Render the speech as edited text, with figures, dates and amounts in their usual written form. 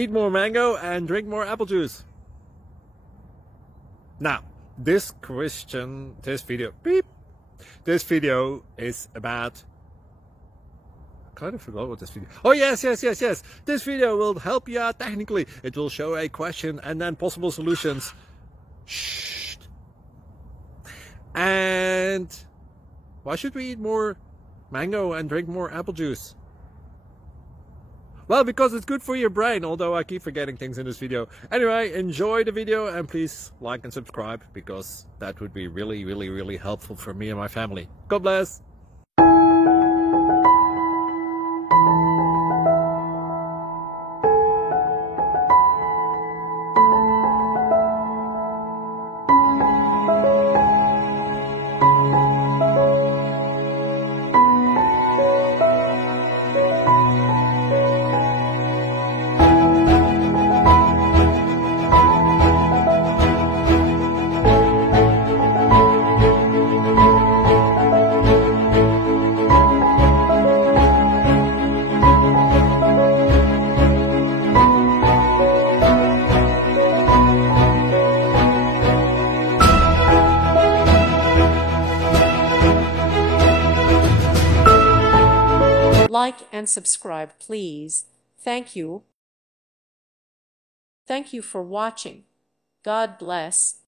eat more mango and drink more apple juice. Now, this video is about, I kind of forgot what this video, oh yes, this video will help you out technically. It will show a question and then possible solutions. Shh. And why should we eat more mango and drink more apple juice? Well, because it's good for your brain, although I keep forgetting things in this video. Anyway, enjoy the video and please like and subscribe, because that would be really helpful for me and my family. God bless! Like and subscribe, please. Thank you. Thank you for watching. God bless.